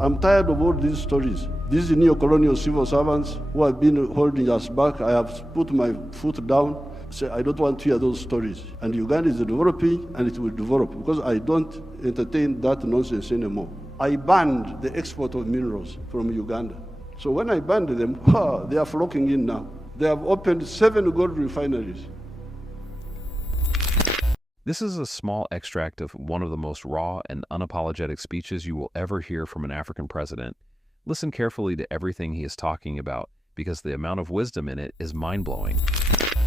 I'm tired of all these stories. These neo-colonial civil servants who have been holding us back, I have put my foot down. Say, I don't want to hear those stories. And Uganda is developing, and it will develop, because I don't entertain that nonsense anymore. I banned the export of minerals from Uganda. So when I banned them, they are flocking in now. They have opened 7 gold refineries. This is a small extract of one of the most raw and unapologetic speeches you will ever hear from an African president. Listen carefully to everything he is talking about, because the amount of wisdom in it is mind-blowing.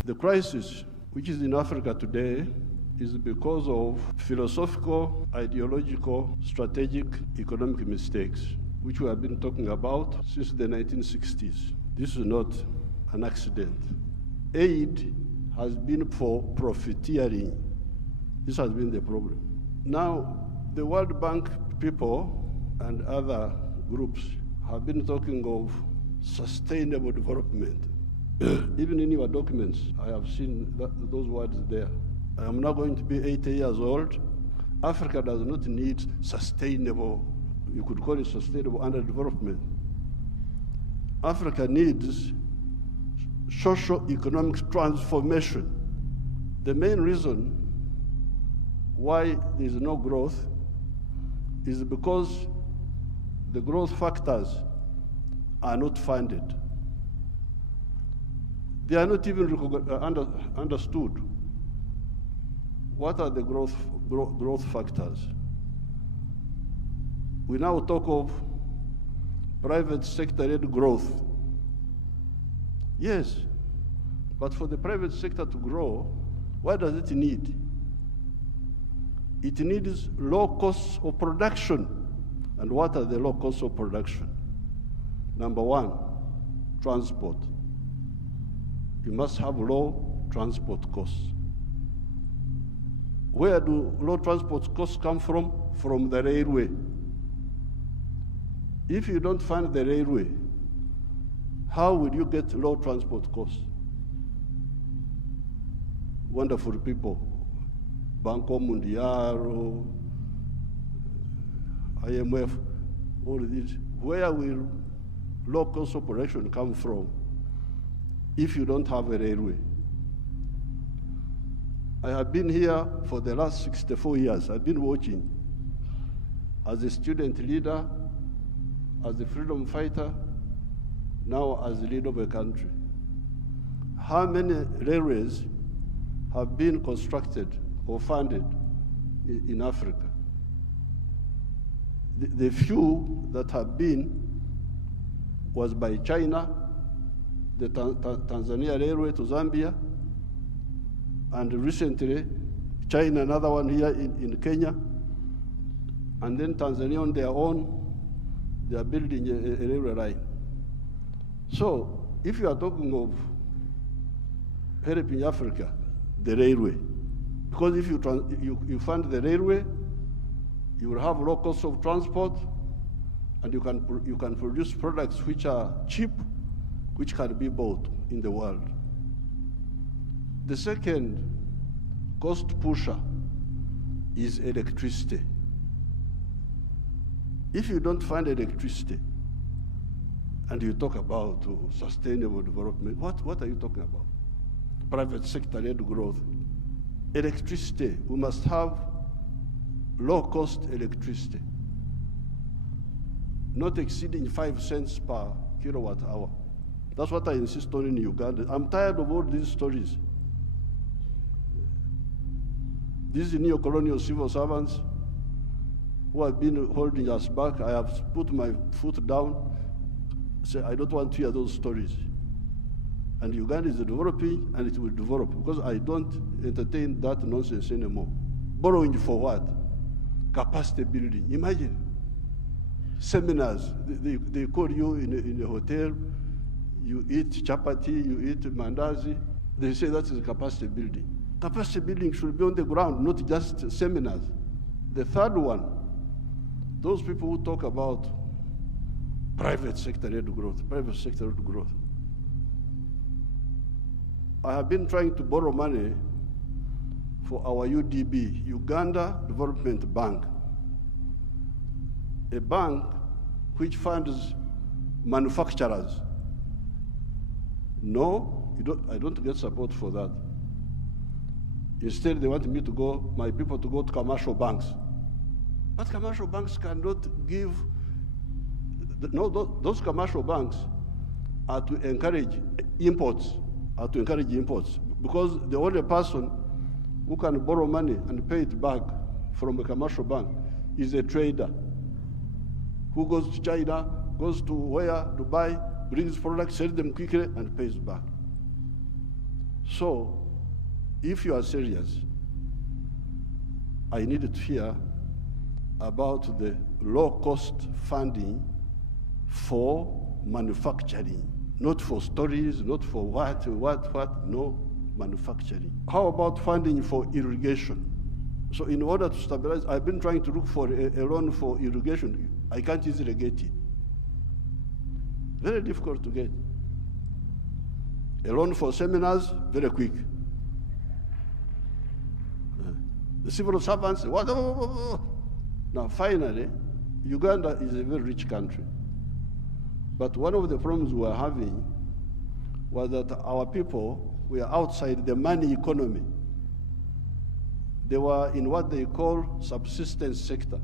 The crisis which is in Africa today is because of philosophical, ideological, strategic, economic mistakes, which we have been talking about since the 1960s. This is not an accident. Aid has been for profiteering. This has been the problem. Now, the World Bank people and other groups have been talking of sustainable development. Even in your documents, I have seen those words there. I am now going to be 80 years old. Africa does not need sustainable, you could call it sustainable underdevelopment. Africa needs socio-economic transformation. The main reason why there is no growth is because the growth factors are not funded. They are not even understood. What are the growth factors? We now talk of private sector-led growth. Yes, but for the private sector to grow, what does it need? It needs low costs of production. And what are the low costs of production? Number one, transport. You must have low transport costs. Where do low transport costs come from? From the railway. If you don't fund the railway, how will you get low transport costs? Wonderful people. Banco Mundial, IMF, all of these. Where will low cost of production come from if you don't have a railway? I have been here for the last 64 years. I've been watching as a student leader, as a freedom fighter, now as the leader of a country. How many railways have been constructed or funded in Africa? The few that have been was by China, the Tanzania Railway to Zambia, and recently China, another one here in Kenya, and then Tanzania on their own, they are building a railway line. So if you are talking of helping Africa, the railway, because if you fund the railway, you will have low cost of transport, and you can produce products which are cheap, which can be bought in the world. The second cost pusher is electricity. If you don't find electricity, and you talk about sustainable development, what are you talking about? Private sector-led growth. Electricity, we must have low-cost electricity, not exceeding 5 cents per kilowatt hour. That's what I insist on in Uganda. I'm tired of all these stories. These neo-colonial civil servants who have been holding us back, I have put my foot down, say, I don't want to hear those stories. And Uganda is developing, and it will develop, because I don't entertain that nonsense anymore. Borrowing for what? Capacity building. Imagine seminars. They call you in a hotel, you eat chapati, you eat mandazi. They say that is capacity building. Capacity building should be on the ground, not just seminars. The third one, those people who talk about private sector-led growth, private sector-led growth. I have been trying to borrow money for our UDB, Uganda Development Bank, a bank which funds manufacturers. No, I don't get support for that. Instead, they want me to go, my people to go to commercial banks. But commercial banks cannot give, no, those commercial banks are to encourage imports, because the only person who can borrow money and pay it back from a commercial bank is a trader who goes to China, goes to where, Dubai, brings products, sells them quickly, and pays back. So, if you are serious, I needed to hear about the low-cost funding for manufacturing, not for stories, not for what, no, manufacturing. How about funding for irrigation? So in order to stabilize, I've been trying to look for a loan for irrigation. I can't easily get it. Very difficult to get. A loan for seminars, very quick. The civil servants, what? Now finally, Uganda is a very rich country. But one of the problems we were having was that our people were outside the money economy. They were in what they call subsistence sector.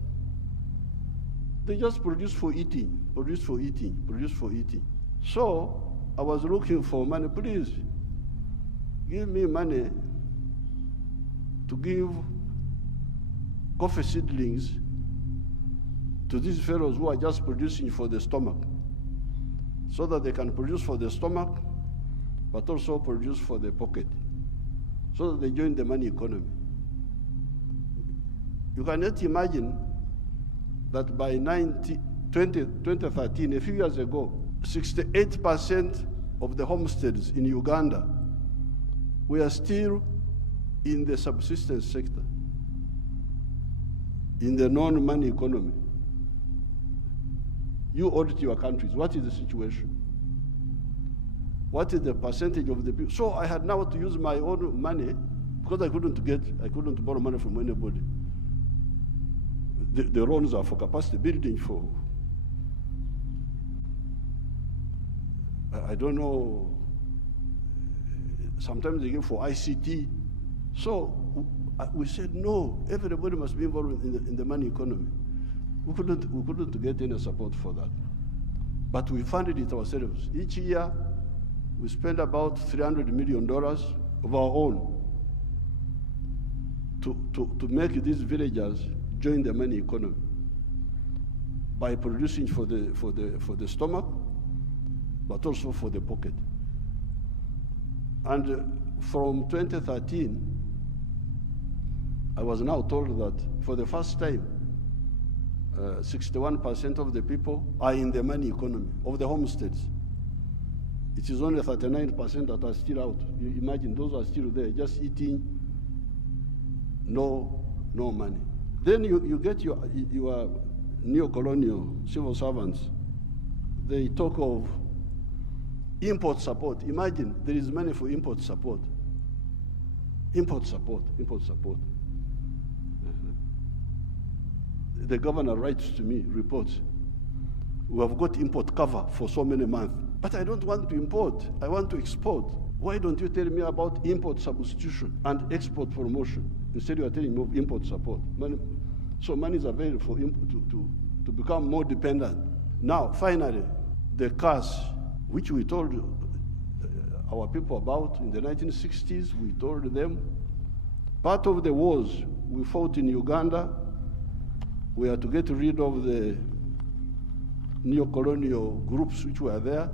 They just produce for eating, produce for eating, produce for eating. So I was looking for money. Please give me money to give coffee seedlings to these fellows who are just producing for the stomach, so that they can produce for the stomach, but also produce for the pocket, so that they join the money economy. You cannot imagine that by 2013, a few years ago, 68% of the homesteads in Uganda were still in the subsistence sector, in the non-money economy. You audit your countries. What is the situation? What is the percentage of the people? So I had now to use my own money because I couldn't borrow money from anybody. The loans are for capacity building, for, I don't know, sometimes they give for ICT. So we said, no, everybody must be involved in the money economy. We couldn't get any support for that. But we funded it ourselves. Each year, we spend about $300 million of our own to make these villagers join the money economy by producing for the stomach, but also for the pocket. And from 2013, I was now told that for the first time, 61% of the people are in the money economy, of the homesteads. It is only 39% that are still out. You imagine those are still there, just eating, no money. Then you get your neo-colonial civil servants. They talk of import support. Imagine there is money for import support. Import support. The governor writes to me, reports, we have got import cover for so many months, but I don't want to import, I want to export. Why don't you tell me about import substitution and export promotion? Instead you are telling me of import support. So money is available for to become more dependent. Now, finally, the CAS, which we told our people about in the 1960s, we told them, part of the wars we fought in Uganda, we had to get rid of the neo-colonial groups which were there,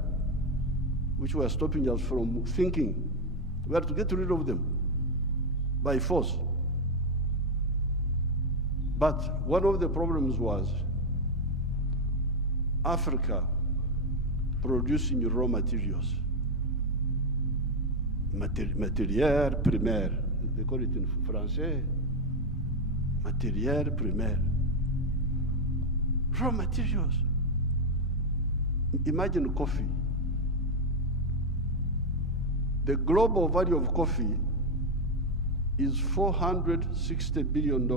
which were stopping us from thinking. We had to get rid of them by force. But one of the problems was Africa producing raw materials, matière primaire, they call it in Français, matière primaire. Raw materials. Imagine coffee. The global value of coffee is $460 billion.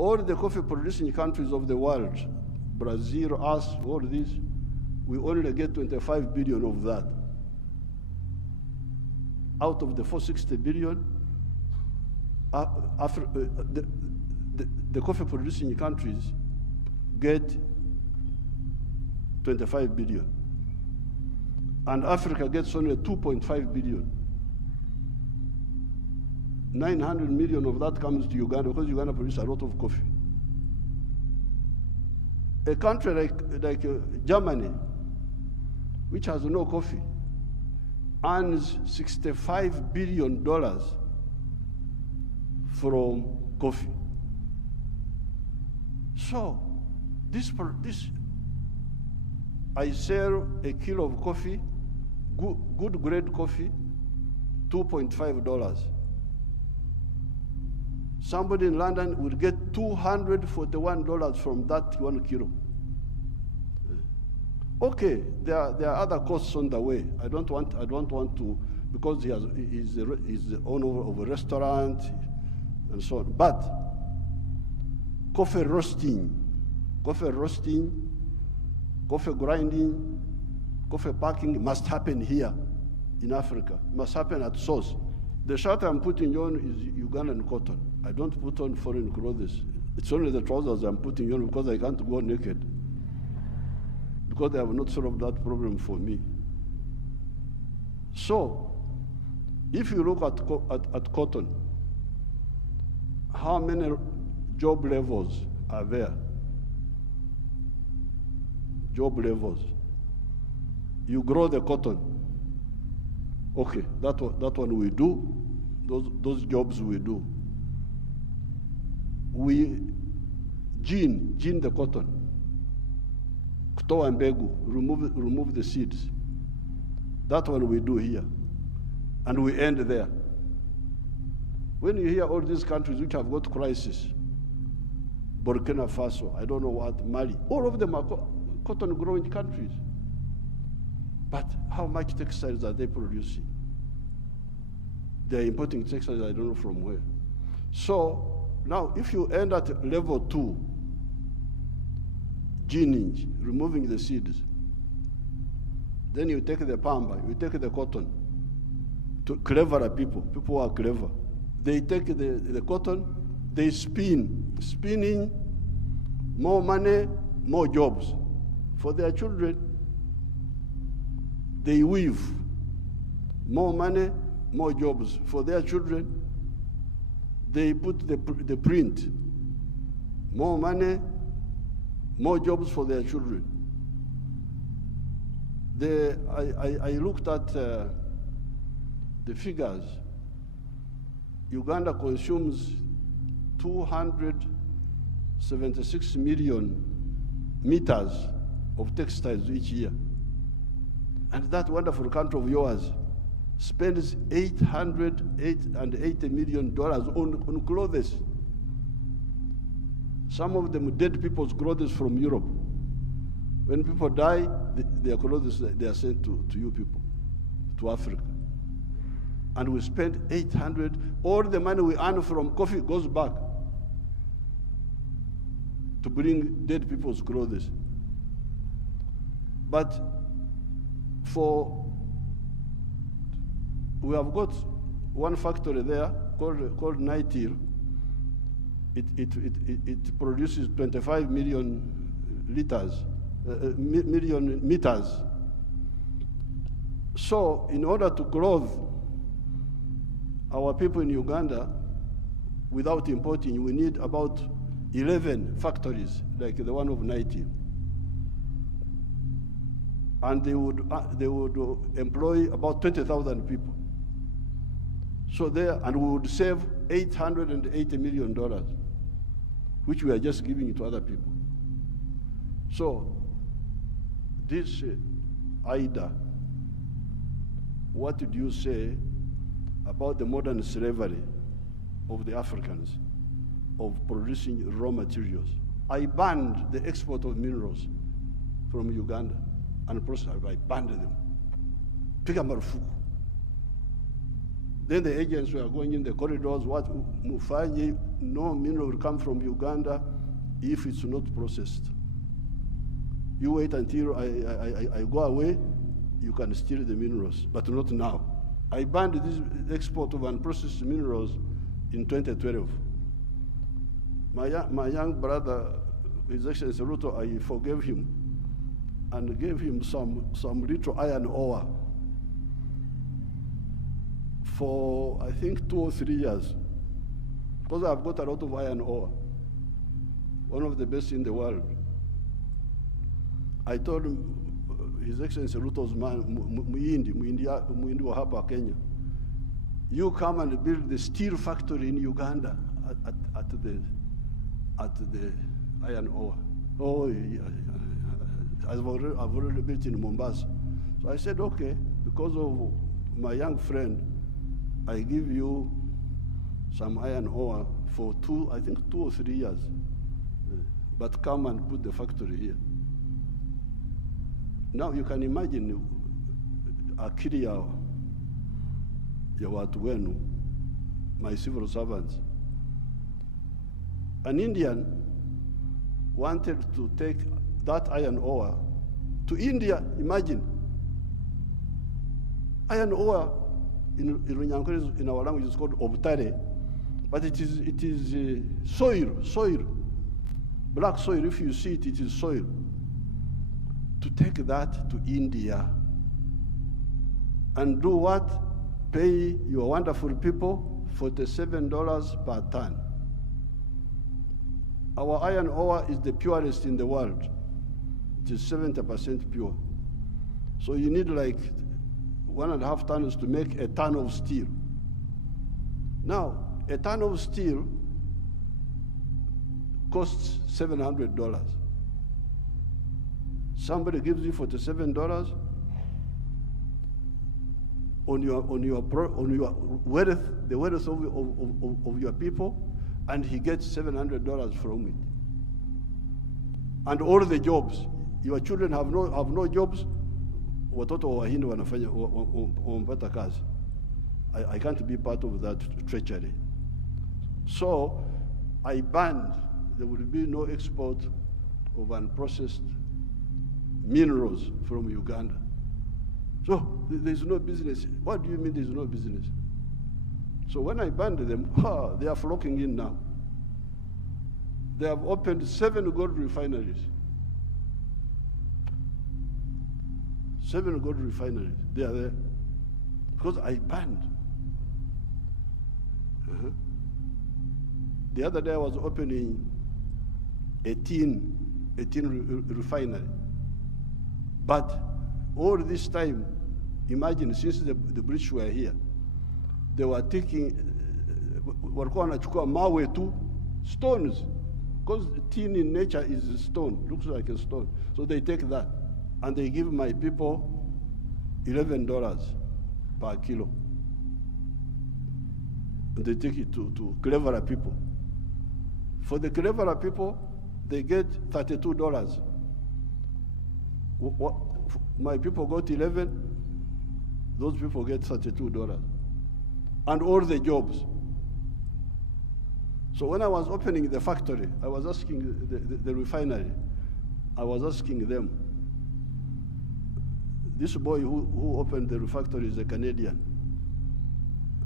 All the coffee producing countries of the world, Brazil, us, all this, we only get 25 billion of that. Out of the 460 billion, the coffee producing countries get 25 billion. And Africa gets only 2.5 billion. 900 million of that comes to Uganda because Uganda produces a lot of coffee. A country like Germany, which has no coffee, earns $65 billion from coffee. So, I sell a kilo of coffee, good grade coffee, $2.5. Somebody in London will get $241 from that 1 kilo. Okay, there are other costs on the way. I don't want to, because he's the owner of a restaurant and so on. But coffee roasting, coffee grinding, coffee packing must happen here in Africa. It must happen at source. The shirt I'm putting on is Ugandan cotton. I don't put on foreign clothes. It's only the trousers I'm putting on because I can't go naked. Because they have not solved that problem for me. So, if you look at cotton, how many job levels are there? Job levels. You grow the cotton. Okay, that one we do. Those jobs we do. We gene the cotton. Kutoa mbegu, remove the seeds. That one we do here. And we end there. When you hear all these countries which have got crisis, Burkina Faso, I don't know what, Mali, all of them are cotton growing countries. But how much textiles are they producing? They're importing textiles, I don't know from where. So now if you end at level 2, gening, removing the seeds, then you take the pamba, you take the cotton. To cleverer people who are clever, they take the cotton, they spinning, more money, more jobs for their children. They weave, more money, more jobs for their children. They put the print, more money, more jobs for their children. I looked at the figures. Uganda consumes 276 million meters of textiles each year. And that wonderful country of yours spends $880 million on clothes. Some of them dead people's clothes from Europe. When people die, their clothes, they are sent to you people, to Africa. And we spend 800, all the money we earn from coffee goes back to bring dead people's clothes. But we have got one factory there called Nitil. It produces 25 million liters, million meters. So in order to clothe our people in Uganda without importing, we need about 11 factories like the one of Nitil. And they would employ about 20,000 people. So and we would save $880 million, which we are just giving to other people. So this Ida, what did you say about the modern slavery of the Africans, of producing raw materials? I banned the export of minerals from Uganda. And I banned them. Piga marufuku. Then the agents were going in the corridors, what Mufanyi, no mineral will come from Uganda if it's not processed. You wait until I go away, you can steal the minerals, but not now. I banned this export of unprocessed minerals in 2012. My young brother, His Excellency Ruto, I forgave him and gave him some little iron ore for, I think, 2 or 3 years, because I've got a lot of iron ore, one of the best in the world. I told him, His Excellency Ruto's man, Muhindi wa hapa Kenya, you come and build the steel factory in Uganda at the iron ore. Oh, yeah. I've already built in Mombasa. So I said, okay, because of my young friend, I give you some iron ore for 2 or 3 years. But come and put the factory here. Now you can imagine akili ya watu wenu, my civil servants. An Indian wanted to take that iron ore to India. Imagine. Iron ore in Runyankore, in our language, is called obtare, but it is soil, black soil. If you see it, it is soil. To take that to India and do what? Pay your wonderful people $47 per ton. Our iron ore is the purest in the world. It is 70% pure. So you need like 1.5 tons to make a ton of steel. Now, a ton of steel costs $700. Somebody gives you $47 on your wealth, the wealth of your people, and he gets $700 from it. And all the jobs, your children have no jobs. Watoto wa Wahindi wanafanya wampata kazi. I can't be part of that treachery. So I banned. There will be no export of unprocessed minerals from Uganda. So there's no business. What do you mean there's no business? So when I banned them, they are flocking in now. They have opened 7 gold refineries. 7 gold refineries, they are there. Because I banned. The other day I was opening a tin refinery. But all this time, imagine, since the British were here, they were taking, walikuwa wanachukua mawe tu, stones, because tin in nature is a stone, looks like a stone. So they take that, and they give my people $11 per kilo. And they take it to cleverer people. For the cleverer people, they get $32. My people got 11, those people get $32. And all the jobs. So when I was opening the factory, I was asking the refinery, I was asking them, this boy who opened the factory is a Canadian.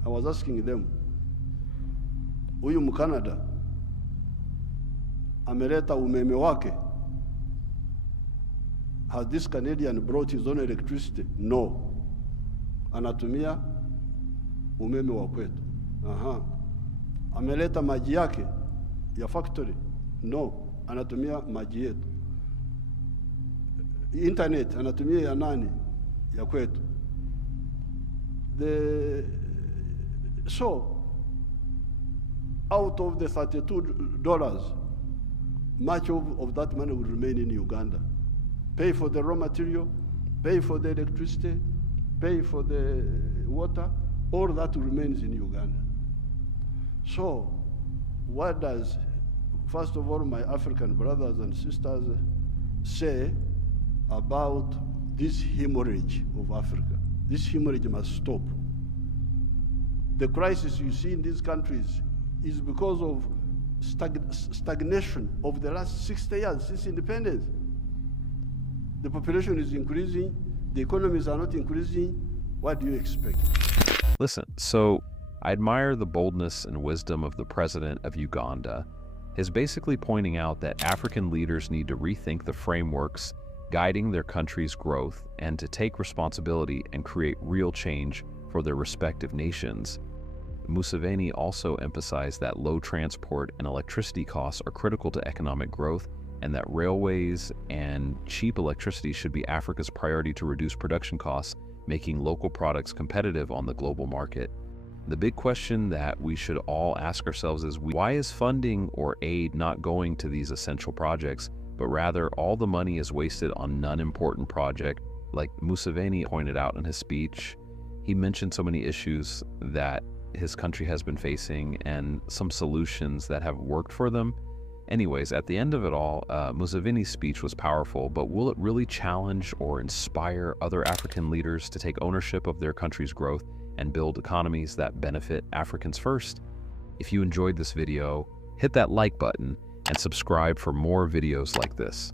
I was asking them, huyu Mkanada ameleta umeme wake. Has this Canadian brought his own electricity? No. Anatumia umeme wa kwetu. Ameleta maji yake ya factory? No. Anatumia maji yetu. Internet anatumia ya nani? Ya kwetu. So, out of the $32, much of that money will remain in Uganda. Pay for the raw material, pay for the electricity, pay for the water, all that remains in Uganda. So, what does, first of all, my African brothers and sisters say about this hemorrhage of Africa? This hemorrhage must stop. The crisis you see in these countries is because of stagnation over the last 60 years since independence. The population is increasing, the economies are not increasing. What do you expect? Listen, so I admire the boldness and wisdom of the president of Uganda. He's basically pointing out that African leaders need to rethink the frameworks guiding their country's growth and to take responsibility and create real change for their respective nations. Museveni also emphasized that low transport and electricity costs are critical to economic growth and that railways and cheap electricity should be Africa's priority to reduce production costs, making local products competitive on the global market. The big question that we should all ask ourselves is, why is funding or aid not going to these essential projects, but rather all the money is wasted on non-important projects? Like Museveni pointed out in his speech, he mentioned so many issues that his country has been facing and some solutions that have worked for them. Anyways, at the end of it all, Museveni's speech was powerful, but will it really challenge or inspire other African leaders to take ownership of their country's growth and build economies that benefit Africans first? If you enjoyed this video, hit that like button and subscribe for more videos like this.